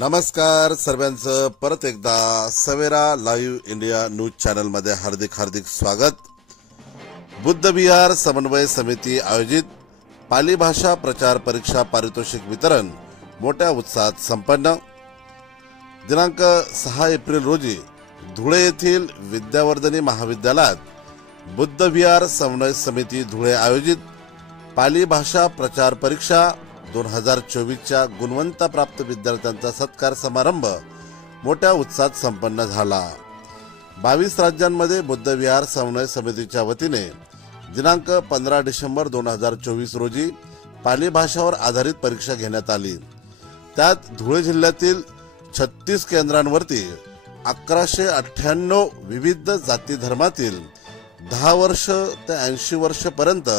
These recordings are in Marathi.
नमस्कार सर्वांचं परत एकदा सवेरा लाईव्ह इंडिया न्यूज चॅनल मध्ये हार्दिक स्वागत। बुद्ध विहार समन्वय समिती आयोजित पाली भाषा प्रचार परीक्षा पारितोषिक वितरण मोठ्या उत्साहात संपन्न। दिनांक 6 एप्रिल रोजी धुळे येथील विद्यावर्धनी महाविद्यालयात बुद्ध विहार समन्वय समिती धुळे आयोजित पाली भाषा प्रचार परीक्षा 2024च्या गुणवंता प्राप्त विद्यार्थ्यांचा सत्कार समारंभ मोठ्या उत्साहात संपन्न झाला। 22 राज्यांमध्ये बुद्ध विहार समन्वय समितीच्या वतीने दिनांक 15 डिसेंबर 2024 रोजी पाली भाषावर आधारित परीक्षा घेण्यात आली। त्यात धुळे जिल्ह्यातील 36 केंद्रांवरती 1198 विविध जाती धर्मातील 10 वर्ष ते 80 वर्ष पर्यंत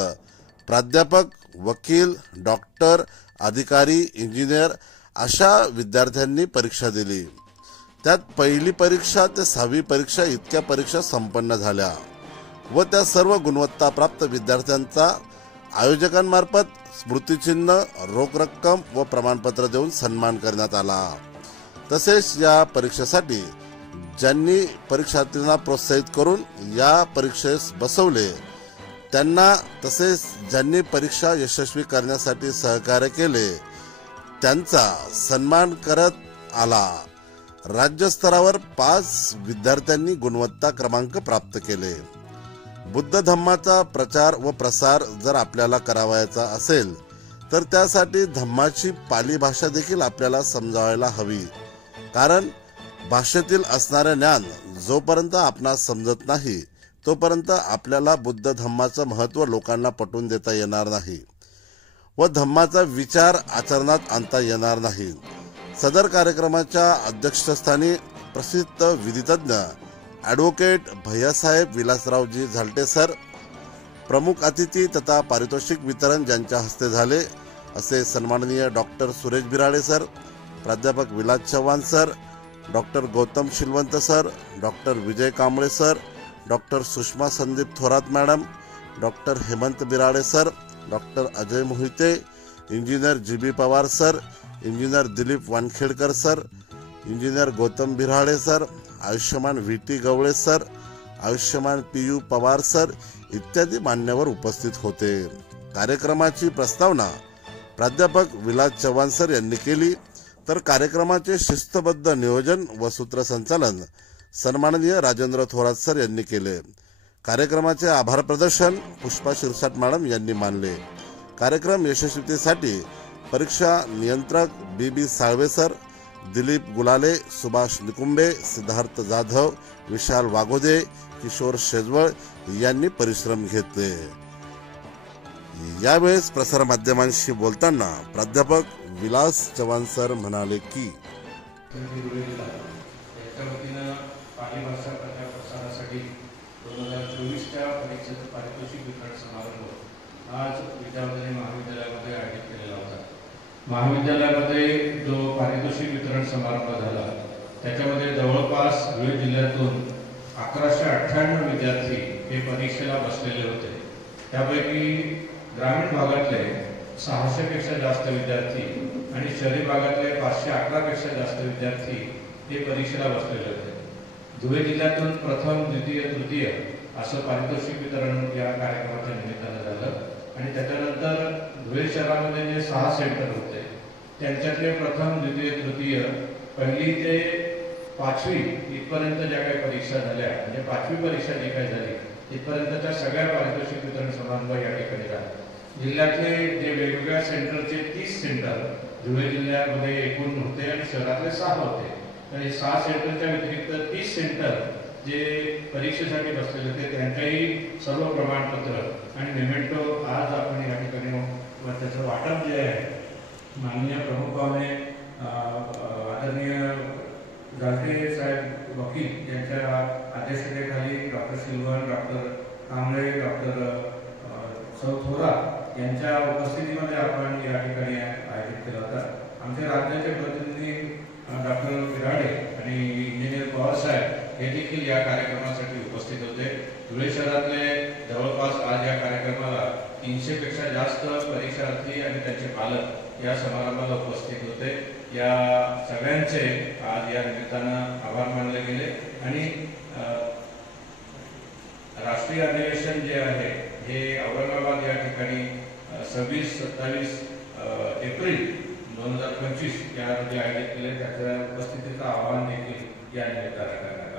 प्राध्यापक, वकील, डॉक्टर, अधिकारी, इंजिनियर अशा विद्यार्थ्यांनी परीक्षा दिली। त्यात पहिली परीक्षा ते 6वी परीक्षा इतक्या परीक्षा संपन्न झाल्या व त्या सर्व गुणवत्ता प्राप्त विद्यार्थ्यांचा आयोजकांमार्फत स्मृतिचिन्ह, रोख रक्कम व प्रमाणपत्र देऊन सन्मान करण्यात आला। तसेच या परीक्षेसाठी ज्यांनी परीक्षार्थींना प्रोत्साहित करून या परीक्षेस बसवले त्यांना, तसेच ज्यांनी परीक्षा यशस्वी करण्यासाठी सहकार्य केले त्यांचा सन्मान करत आला। राज्य स्तरावर 5 विद्यार्थ्यांनी गुणवत्ता क्रमांक प्राप्त केले। बुद्ध धम्माचा प्रचार व प्रसार जर आपल्याला करावायचा असेल तर त्यासाठी धम्माची पाली भाषा देखील आपल्याला समजावायला हवी, कारण भाषेतील असणारे ज्ञान जोपर्यंत आपणास समजत नाही तोपर्यंत आपल्याला बुद्ध धम्माचं महत्त्व लोकांना पटवून देता येणार नाही व धम्माचा विचार आचरणात आणता येणार नाही। सदर कार्यक्रमाच्या अध्यक्षस्थानी प्रसिद्ध विधितज्ञ ॲडव्होकेट भैयासाहेब विलासरावजी झालटे सर, प्रमुख अतिथी तथा पारितोषिक वितरण ज्यांच्या हस्ते झाले असे सन्माननीय डॉक्टर सुरेश बिराडे सर, प्राध्यापक Vilas Chavan sir, doctor Gautam Shilwant sir, doctor Vijay Kamble sir, doctor Sushma Sandeep Thorat madam, doctor Hemant Birade sir, doctor Ajay Mohite, engineer G B Pawar sir, engineer Dilip Wankhedkar sir, engineer Gautam Birade sir, आयुष्यमान व्हीटी गवळे सर, आयुष्यमान पीयू पवार सर इत्यादी मान्यवर उपस्थित होते। कार्यक्रमाची प्रस्तावना प्राध्यापक विलास चव्हाण सर यांनी केली, तर कार्यक्रमाचे शिस्तबद्ध नियोजन व सूत्रसंचालन सन्माननीय राजेंद्र थोरात सर यांनी केले। कार्यक्रमाचे आभार प्रदर्शन पुष्पा शिरसाट मॅडम यांनी मानले। कार्यक्रम यशस्वीतेसाठी परीक्षा नियंत्रक बीबी साळवे सर, दिलीप गुलाले, सुभाष निकुंबे, सिद्धार्थ जाधव, विशाल वाघोदे, किशोर शेजवळ यांनी परिश्रम घेतले। यावेळेस प्रसार माध्यमांशी बोलताना प्राध्यापक विलास चव्हाण सर म्हणाले की पाली भाषा प्रचार प्रसारासाठी 2024च्या परीक्षेचं पारितोषिक वितरण समारंभ आज विद्यावर्धनी महाविद्यालयामध्ये आयोजित केलेला होता। महाविद्यालयामध्ये जो पारितोषिक वितरण समारंभ झाला त्याच्यामध्ये जवळपास धुळे जिल्ह्यातून 1198 विद्यार्थी हे परीक्षेला बसलेले होते। त्यापैकी ग्रामीण भागातले 600 पेक्षा जास्त विद्यार्थी आणि शहरी भागातले 511 पेक्षा जास्त विद्यार्थी हे परीक्षेला बसलेले होते। धुळे जिल्ह्यातून प्रथम, द्वितीय, तृतीय असं पारितोषिक वितरण या कार्यक्रमाच्या निमित्तानं झालं आणि त्याच्यानंतर धुळे शहरामध्ये जे 6 सेंटर होते त्यांच्यातले प्रथम, द्वितीय, तृतीय, पहिली ते 5वी इथपर्यंत ज्या काही परीक्षा झाल्या, म्हणजे 5वी परीक्षा जी काही झाली इथपर्यंतच्या सगळ्या पारितोषिक वितरण समारंभ या ठिकाणी झाला। जिल्ह्यातले जे वेगवेगळ्या सेंटरचे 30 सेंटर धुळे जिल्ह्यामध्ये एकूण होते आणि शहरातले 6 होते। तर हे 6 सेंटरच्या व्यतिरिक्त 30 सेंटर जे परीक्षेसाठी बसलेले होते त्यांच्याही सर्व प्रमाणपत्र आणि मेमेंटो आज आपण या ठिकाणी त्याचं वाटप जे आहे माननीय प्रमुख पाहुणे आदरणीय झालटे साहेब वकील यांच्या अध्यक्षतेखाली डॉक्टर शिलवण, डॉक्टर कांबळे, डॉक्टर सौ थोरात यांच्या उपस्थितीमध्ये आपण या ठिकाणी आयोजित केला होता। आमचे राज्याचे प्रतिनिधी डॉक्टर बिराडे आणि इंजिनियर पवार साहेब हे देखील या कार्यक्रमासाठी उपस्थित होते। धुळे शहरातले जवळपास आज या कार्यक्रमाला 300 पेक्षा जास्त परीक्षार्थी आणि त्यांचे पालक या समारंभाला उपस्थित होते। या सगळ्यांचे आज या निमित्तानं आभार मानले गेले आणि राष्ट्रीय अधिवेशन जे आहे हे औरंगाबाद या ठिकाणी 26-27 एप्रिल 2025 या रोजी आयोजित केले. त्याच्या उपस्थितीचं आवाहन देखील या निमित्तानं करण्यात